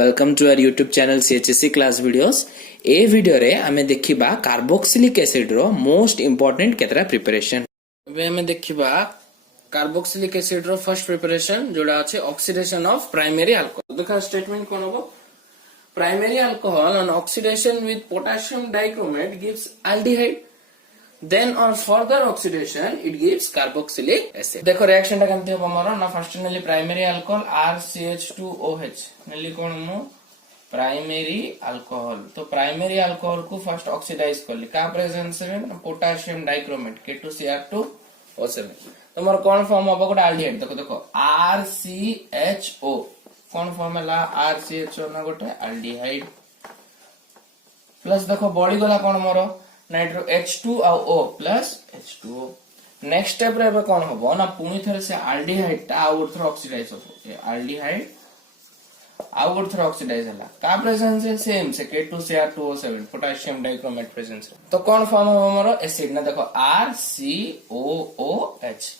Welcome to our YouTube channel CHSC class videos. ए video रे आमे देखिबा कार्बोक्सिलिक एसिड रो मोस्ट इंपोर्टेंट केतरा प्रिपरेशन। एबे आमे देखिबा कार्बोक्सिलिक एसिड रो फर्स्ट प्रिपरेशन जोडा अछि ऑक्सीडेशन ऑफ प्राइमरी अल्कोहल। देखा स्टेटमेंट कोन होबो, primary alcohol on oxidation with potassium dichromate gives aldehyde, then on further oxidation it gives carboxylic acid। देखो रिएक्शन टा केमती होबो हमर ना, फर्स्ट नेली प्राइमरी अल्कोहल RCH2OH नेली कोन मु प्राइमरी अल्कोहल। तो प्राइमरी अल्कोहल को फर्स्ट ऑक्सीडाइज करली का प्रेजेंस में पोटेशियम डाइक्रोमेट K2Cr2O7। तो मोर कोन फॉर्म होबो गोटे एल्डिहाइड। देखो देखो RCHO कोन फॉर्म हला RCHO ना गोटे एल्डिहाइड प्लस देखो बॉडी गला कोन मोर नाइट्रो H2 और O plus H2O। Next step रे एबे कोन होबो ना, पुनी थरे से एल्डिहाइड ता आउट थ्रो ऑक्सीडाइज होबो। ए एल्डिहाइड आउट थ्रो ऑक्सीडाइज हला का प्रेजेंस है सेम से K2Cr2O7 पोटेशियम डाइक्रोमेट प्रेजेंस। तो कोन फॉर्म होबो मोर एसिड ना, देखो RCOOH।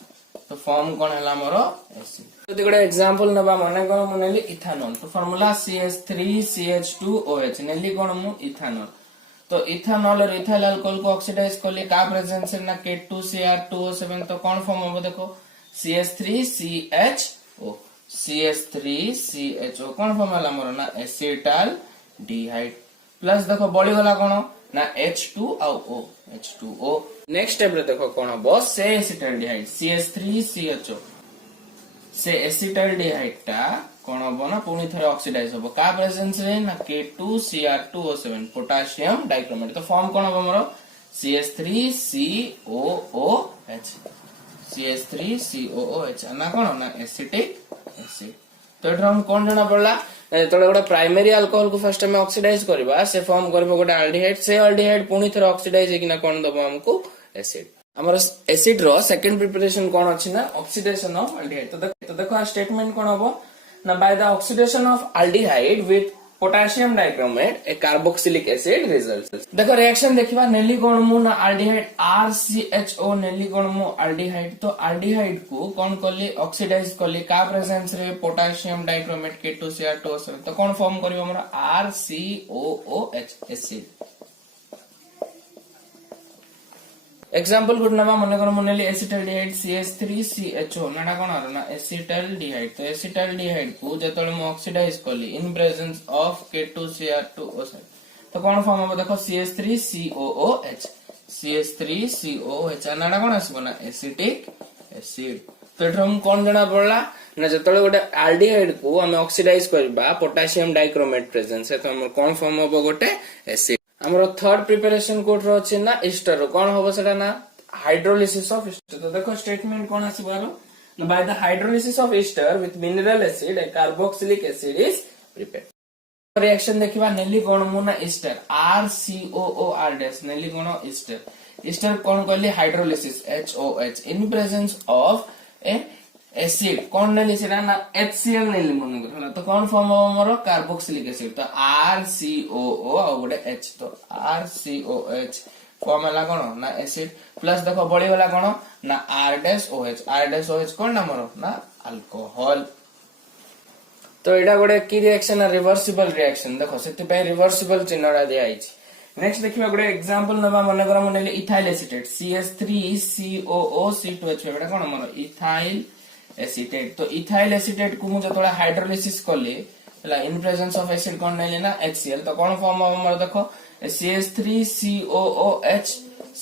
तो फॉर्म कोन हला मोर एसिड। तो देखो एग्जांपल नबा माने कोन मनेली इथानॉल। तो फार्मूला CH3CH2OH नेली कोन मु इथानॉल। तो इथानॉल और इथाइल अल्कोहल को ऑक्सीडाइज करले का प्रेजेंस है ना K2Cr2O7। तो कौन फॉर्म होबो देखो CH3CHO CH3CHO कौन फॉर्म हला मोर ना एसिटाल्डिहाइड प्लस देखो बॉडी वाला कोन ना H2 और O H2O। नेक्स्ट स्टेप रे देखो कोन होबो से एसिटाल्डिहाइड CH3CHO से एसिटाल्डिहाइड ता कोन होबो ना पुनी थरे ऑक्सीडाइज होबो का प्रेजेंस रे ना K2Cr2O7 पोटेशियम डाइक्रोमेट। तो फॉर्म कोन होबो मोर CH3COOH CH3COOH ना कोन ना एसिटिक एसिड। तो एठर हम कोन जणा पड़ला तळे गोटे प्राइमरी अल्कोहल को फर्स्ट में ऑक्सीडाइज करबा से फॉर्म करबो गोटे एल्डिहाइड। से एल्डिहाइड पुनी थरे ऑक्सीडाइज हेकिना कोन दबो हमको एसिड। हमर एसिड रो सेकंड प्रिपरेशन कोन अछि ना ऑक्सीडेशन ऑफ एल्डिहाइड। तो देखो स्टेटमेंट कोन होबो ना, by the oxidation of aldehyde with potassium dichromate a carboxylic acid results। देखो रिएक्शन देखिबा नेली कोन मु ना एल्डिहाइड RCHO नेली कोन मु एल्डिहाइड। तो एल्डिहाइड को कोन करली ऑक्सीडाइज करली का प्रेजेंस रे पोटेशियम डाइक्रोमेट K2Cr2O7। तो कोन फॉर्म करबो हमरा RCOOH एसिड। एग्जांपल गुड नबा मन कर मनेली एसिटाल्डिहाइड CH3CHO नाडा कोन आरो ना एसिटाल्डिहाइड। तो एसिटाल्डिहाइड को जेतले म ऑक्सीडाइज करली इन प्रेजेंस ऑफ K2Cr2O7। तो कोन फॉर्म हो देखो CH3COOH CH3COOH नाडा कोन आसीबो ना एसिटिक एसिड। तो एठर हम कोन जणा पड़ला ना, जेतले गोटे एल्डिहाइड को हम ऑक्सीडाइज करबा पोटेशियम डाइक्रोमेट प्रेजेंस है तो हम कोन फॉर्म होबो गोटे एसिड। हमरो थर्ड प्रिपरेशन कोड रो अछि ना एस्टर। कोन होबो सेटा ना हाइड्रोलिसिस ऑफ एस्टर। तो देखो स्टेटमेंट कोन आसी बारो ना, by the hydrolysis of ester with mineral acid a carboxylic acid is prepared. Reaction देखिबा नेली कोन मु ना एस्टर RCOOR- नेली कोन एस्टर। एस्टर कोन कहली hydrolysis HOH in presence of a acid कोन नेली सेटा ना HCl नेली मन करला। तो कोन फॉर्म हो मोर कार्बोक्सिलिक एसिड। तो RCOO और गोटे H। तो RCOH फॉर्म हला कोन ना एसिड प्लस देखो बॉडी वाला कोन ना R-OH R-OH कोन ना मोर ना अल्कोहल। तो एडा गोटे की रिएक्शन ना रिवर्सिबल रिएक्शन। देखो सेति पे रिवर्सिबल चिन्हडा दिया आइछि। नेक्स्ट देखिबा गोटे एग्जांपल नबा मन कर मनेली इथाइल एसिटेट CH3COOC2H। एडा कोन मोर इथाइल एसिटेट। तो इथाइल एसिटेट को मु जतोला हाइड्रोलिसिस करली हला इन प्रेजेंस ऑफ एसिड कोन नैले ना HCl। तो कोन फॉर्म हो हमर देखो CH3COOH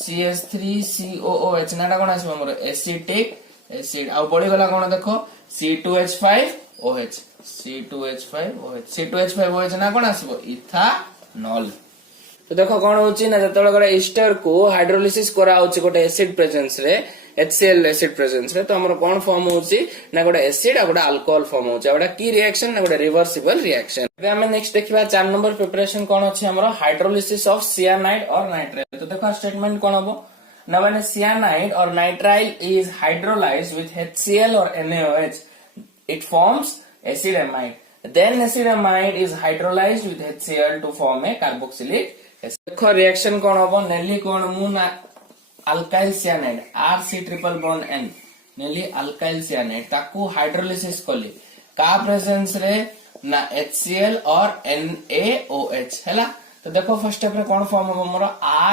CH3COOH नाडा कोन आसीबो हमर एसिटिक एसिड। आ बॉडी वाला कोन देखो C2H5OH C2H5OH ना कोन आसीबो इथानॉल। तो देखो कोन होची ना, जतोला गोटे एस्टर को हाइड्रोलिसिस करा होची गोटे एसिड प्रेजेंस रे HCl एसिड प्रेजेंस रे। तो हमर कोन फॉर्म होची ना गोटे एसिड आ गोटे अल्कोहल फॉर्म होची। एटा की रिएक्शन ना गोटे रिवर्सिबल रिएक्शन। एबे हम नेक्स्ट देखिबा 4 नंबर प्रिपरेशन कोन अछि हमर हाइड्रोलिसिस ऑफ सियानाइड और नाइट्राइल। तो देखो स्टेटमेंट कोन होबो ना, व्हेन सियानाइड और nitrile is hydrolysed with HCl और NaOH it forms acid amide, then acid amide is hydrolyzed with HCl to form a carboxylic acid। देखो रिएक्शन कोन होबो नेली कोन मु ना अल्काइल सियानाइड RC=N नेली अल्काइल सियानाइड ताकू हाइड्रोलिसिस करली का प्रेजेंस रे ना HCl और NaOH हैला। तो देखो फर्स्ट स्टेप रे कौन फॉर्म हम मोर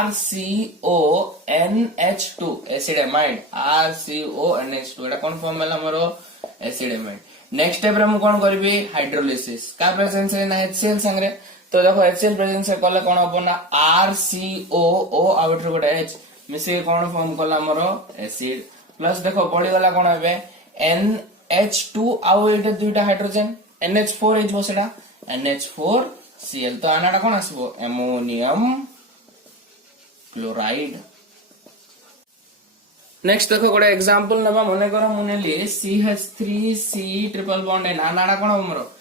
RCONH2 एसिड एमाइड RCONH2 एटा कौन फॉर्म हैला मोर एसिड एमाइड। नेक्स्ट स्टेप रे मु कौन करबी हाइड्रोलिसिस का प्रेजेंस रे ना HCl संगे। तो देखो HCl प्रेजेंस रे कले कौन हबो ना RCOO आउटर गोटे H मिसे कौन फॉर्म कला मोर एसिड प्लस देखो पड़ी गला कौन हेबे NH2 आउ एटा दुईटा हाइड्रोजन NH4 हेजबो सेटा NH4Cl। तो आनाटा कौन आसबो एमोनियम क्लोराइड। नेक्स्ट देखो गोटे एग्जांपल नबा मने करो मुनेली CH3C ट्रिपल बॉन्ड है आनाटा कौन हमरो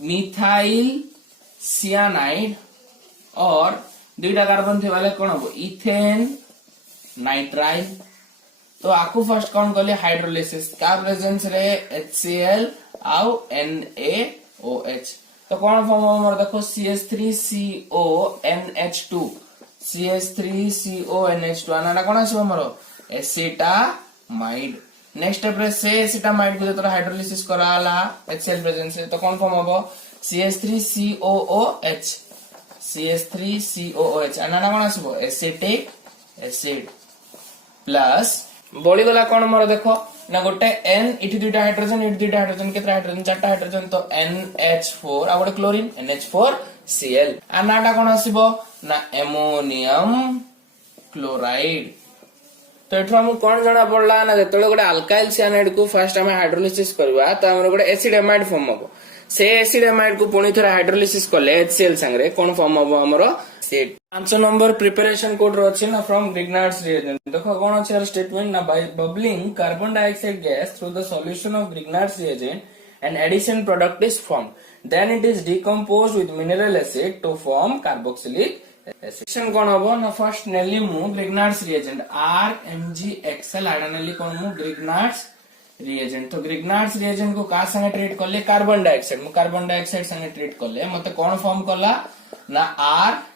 मिथाइल सियानाइड और दुईटा कार्बन थे वाले कौन हो इथेन नाइट्राइल। तो आपको फर्स्ट कौन कले हाइड्रोलिसिस का प्रेजेंस रे HCl आउ NaOH। तो कौन फॉर्म हमर देखो CH3CONH2 आनाटा कौन आसो हमरो एसिटामाइड। नेक्स्ट स्टेप रे से एसिटामाइड को जतरा हाइड्रोलिसिस कराला HCl प्रेजेंस रे तो कौन फॉर्म हबो CH3COOH आनाटा कौन आसबो एसिटिक एसिड प्लस बॉडी गला कौन मोर देखो ना गोटे N इठी दुईटा हाइड्रोजन इठी दुईटा हाइड्रोजन केतरा हाइड्रोजन चारटा हाइड्रोजन तो NH4 आ गोटे क्लोरीन NH4Cl आनाटा कौन आसीबो ना एमोनियम क्लोराइड। तो एठो हम कौन जाना पड़ला ना जेतले गोटे अल्काइल सियानाइड को फर्स्ट हम हाइड्रोलिसिस करबा तो हमर गोटे एसिड एमाइड फॉर्म हबो से एसिड एमाइड को पुणी थोड़ा हाइड्रोलिसिस करले HCl संगे कौन फॉर्म हबो हमरो एसिड। 5 नंबर प्रिपरेशन कोड रो अछि ना फ्रॉम ग्रिग्नार्ड्स रिएजेंट देखो कौन अछि यार स्टेटमेंट ना by bubbling carbon dioxide gas through the solution of Grignard's reagent an addition product is formed then it is decomposed with mineral acid to form carboxylic acid। कौन हबो ना first नेली मु Grignard's reagent RMgXl आडानेली कौन मु Grignard's reagent. तो Grignard's reagent को का संगे ट्रीट करले कार्बन डाइऑक्साइड मु कार्बन डाइऑक्साइड संगे ट्रीट करले मते कौन फॉर्म करला ना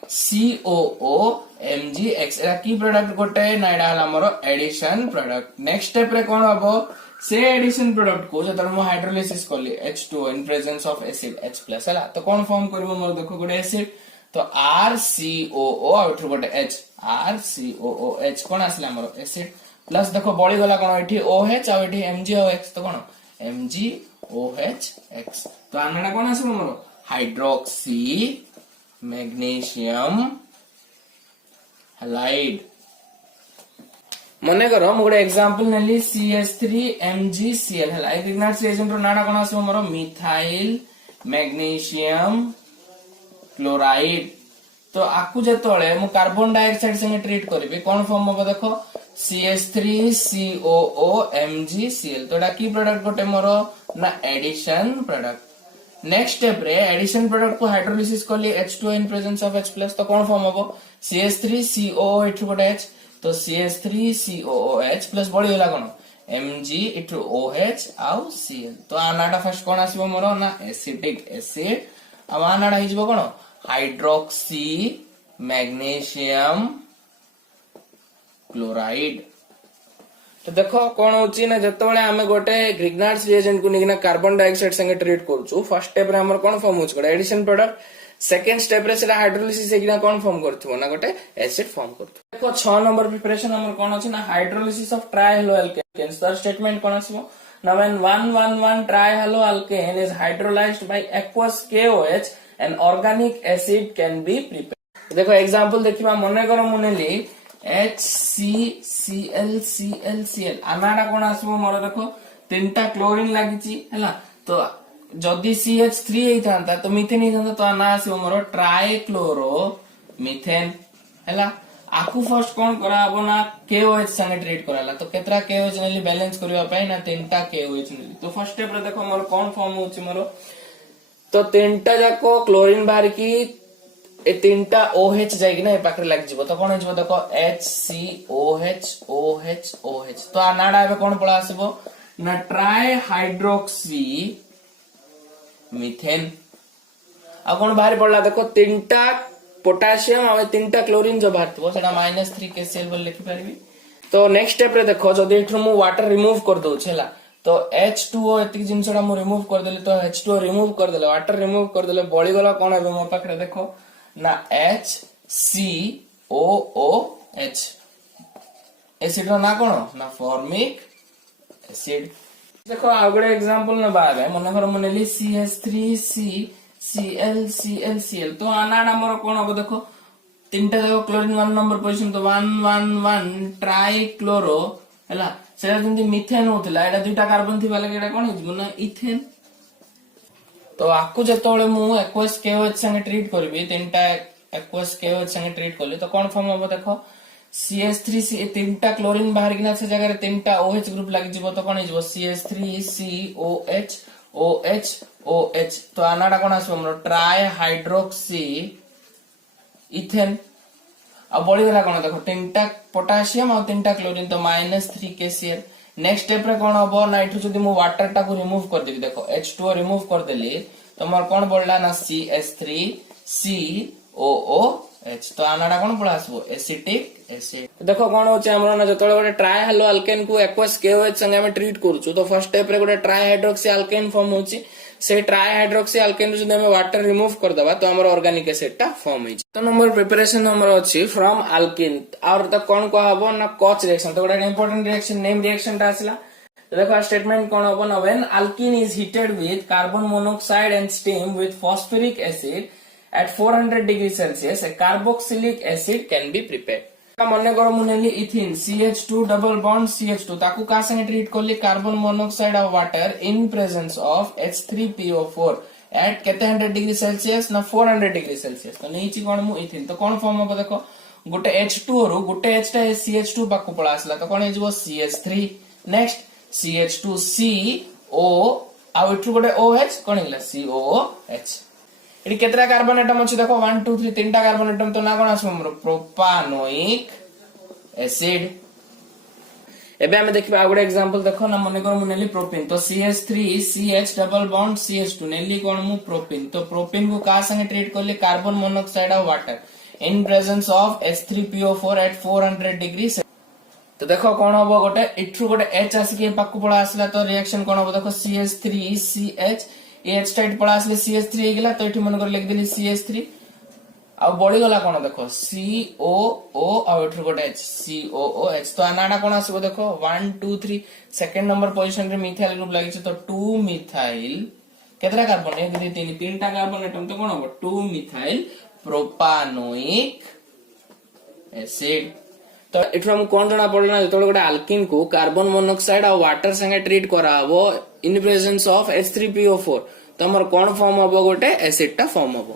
RCOOMgX एरा की प्रोडक्ट गोटे ना एडा हला हमरो एडिशन प्रोडक्ट। नेक्स्ट स्टेप रे कौन हबो से एडिशन प्रोडक्ट को जतरा मु हाइड्रोलिसिस करली H2O in presence of acid H+ हला तो कौन फॉर्म करबो मोर देखो गोटे एसिड तो RCOO आउटर गोटे H RCOOH कौन आसला हमरो एसिड प्लस देखो बॉडी गला कौन एठी OH आ एठी MgOX तो कौन MgOHX। तो आनाटा कौन आसबो मोर हाइड्रोक्सी मैग्नीशियम हैलाइड। मने करो मु गोटे एग्जांपल नेली CH3MgCl हैला ए ग्रिग्नार्ड्स रिएजेंट रो नाटा कोन आसबो मोर मिथाइल मैग्नीशियम क्लोराइड। तो आकु जतोळे मु कार्बन डाइऑक्साइड संगे ट्रीट करबी कोन फॉर्म हबो देखो CH3COOMgCl। तो एटा की प्रोडक्ट गोटे मोर ना एडिशन प्रोडक्ट। नेक्स्ट स्टेप रे एडिशन प्रोडक्ट को हाइड्रोलिसिस करली H2O in presence of H+ तो कौन फॉर्म हबो CH3COO इठु गोटे H तो CH3COOH प्लस बॉडी होला कोन Mg इठु OH आउ Cl। तो आनाटा फर्स्ट कोन आसीबो मोर ना एसिटिक एसिड आ आनाटा हिजबो कोन हाइड्रोक्सी मैग्नीशियम क्लोराइड। तो देखो कौन होची ना जतबेले हमें गोटे ग्रिग्नार्ड्स रिएजेंट को निकना कार्बन डाइऑक्साइड संगे ट्रीट करछु फर्स्ट स्टेप रे हमर कोन फॉर्म होछ गोटे एडिशन प्रोडक्ट सेकंड स्टेप रे सेटा हाइड्रोलिसिस एकना कोन फॉर्म करथु ना गोटे एसिड फॉर्म करथु। देखो 6 नंबर प्रिपरेशन हमर कोन होची ना हाइड्रोलिसिस ऑफ ट्राइहैलोअल्केन्स। तो स्टेटमेंट कोन आसीबो ना when 111 trihaloalkane is hydrolysed by aqueous KOH an organic acid can be prepared। देखो एग्जांपल देखिबा मने करो मुनेली HCClClCl आनाटा कोन आसीबो मोर देखो तीनटा क्लोरीन लागिची हैला तो जदी CH3 हेइथांता तो मीथेन हेइथांता तो ना आसीबो मोर ट्राइक्लोरो मीथेन हैला। आकु फर्स्ट कोन कराबो ना KOH संगे ट्रीट कराला तो केतरा KOH नेली बैलेंस करिवा पई ना तीनटा KOH नेली। तो फर्स्ट स्टेप रे देखो मोर कोन फॉर्म होची मोर तो तीनटा जाको क्लोरीन बाहर की ए तीनटा OH जाइकी ना ए पाखरे लाग जिवो तो कोन होइजबो देखो HCOH तो आनाडा एबे कोन पळा आसीबो ना ट्राई हाइड्रोक्सी मीथेन आ कोन बाहर पड़ला देखो तीनटा पोटेशियम आ तीनटा क्लोरीन जो बाहर थबो सेटा -3 KCl बोल लिखि परबी। तो नेक्स्ट स्टेप रे देखो जदी एठु मु वाटर रिमूव कर दउ छला तो H2O एतिक जिनसटा मु रिमूव कर देली तो H2O रिमूव कर देले वाटर रिमूव कर देले बळी गला कोन हेबे मो पाखरे देखो ना HCOOH एसिड रो ना कोन ना फॉर्मिक एसिड। देखो आगळे एग्जांपल न बाग है मन कर मनेली CH3CClClCl तो आनाडा मोर कोन हो देखो तीनटा देखो क्लोरीन 1 नंबर पोजीशन तो 111 ट्राई क्लोरो हैला सेटा जंती मिथेन होतला एटा दुटा कार्बन थिबा लागि एटा कोन हिजबो ना इथेन। तो आकु जेतोळे मु एक्वस KOH संगे ट्रीट करबी तीनटा एक्वस KOH संगे ट्रीट करली तो कोन फॉर्म हो देखो CH3C तीनटा क्लोरीन बाहर किना से जगह रे तीनटा OH ग्रुप लागि जिवो तो कोन हिजबो CH3COH OH तो आनाडा कोन आसबो हमरो ट्राई हाइड्रोक्सी इथेन। अब बड़ी गला कोन देखो तीनटा पोटेशियम और तीनटा क्लोरीन तो -3 KCl। नेक्स्ट स्टेप रे कोन हबो ना इठु जदी मु वाटर टा को रिमूव कर देबी देखो H2O रिमूव कर देली तो मोर कोन बोलला ना CH3COOH तो आनाडा कोन पळा आसबो एसिटिक एसिड। देखो कोन होचे हमरो ना जतळे गोटे ट्राई हेलो अल्केन को एक्वस KOH संगे हम ट्रीट करछु तो फर्स्ट स्टेप रे गोटे ट्राई हाइड्रोक्सी अल्केन फॉर्म होची से ट्राई हाइड्रोक्सी अल्केन जदी हम वाटर रिमूव कर दबा तो हमर ऑर्गेनिक एसिड टा फॉर्म होई। तो नंबर प्रिपरेशन हमर अछि फ्रॉम अल्केन और त कोन को हबो ना कोच रिएक्शन तो गोटे इंपोर्टेंट रिएक्शन नेम रिएक्शन टा आसला। तो देखो स्टेटमेंट कोन हबो ना when alkene is heated with carbon monoxide and steam with phosphoric acid at 400 degree Celsius a carboxylic acid can be prepared। मने करो मुनेली इथिन CH2 डबल बॉन्ड CH2 ताकू का संगे ट्रीट करली कार्बन मोनोऑक्साइड और water in presence of H3PO4 at केते 100 degree Celsius ना 400 degree Celsius तो नहींची कोन मु इथिन तो कोन फॉर्म हो देखो गोटे H2 रो गोटे H टा CH2 बाकू पळा आसला तो कोन हेजबो CH3 नेक्स्ट CH2CO आ इठु गोटे OH कोन हिला COOH एडी केतरा कार्बन एटम अछि देखो 1 2 3 तीनटा कार्बन एटम तो ना कोन आसबो हमरो प्रोपानोइक एसिड। एबे हम देखबा आगुडे एग्जांपल देखो ना मने कर मुनेली प्रोपेन तो CH3CH डबल बॉन्ड CH2 नेली कोन मु प्रोपेन तो प्रोपेन को का संगे ट्रीट करले कार्बन मोनोऑक्साइड और water in presence of H3PO4 at 400 degree. तो देखो कोन होबो गोटे इठु गोटे H आसी के पाकु पळा आसला तो रिएक्शन कोन होबो देखो CH3CH ये H टाइट पळा आसले CH3 हे गेला तो इठु मन कर लिख देली CH3 आ बळी गला कोन देखो COO आ इठु गोटे H COOH तो अनाडा कोन आसीबो देखो 1 2 3 सेकंड नंबर पोजीशन रे मिथाइल ग्रुप लागि छ तो 2 मिथाइल केतरा कार्बन 1 2 3 तीनटा कार्बन एटम तो कोन होबो 2 मिथाइल प्रोपानोइक एसिड। तो इठु हम कोन जणा पडला जतोळे गोटे अल्कीन को कार्बन मोनोऑक्साइड और वाटर संगे ट्रीट करा हबो इन प्रेजेंस ऑफ H3PO4 तो हमर कोन फॉर्म हबो गोटे एसिड टा फॉर्म हबो।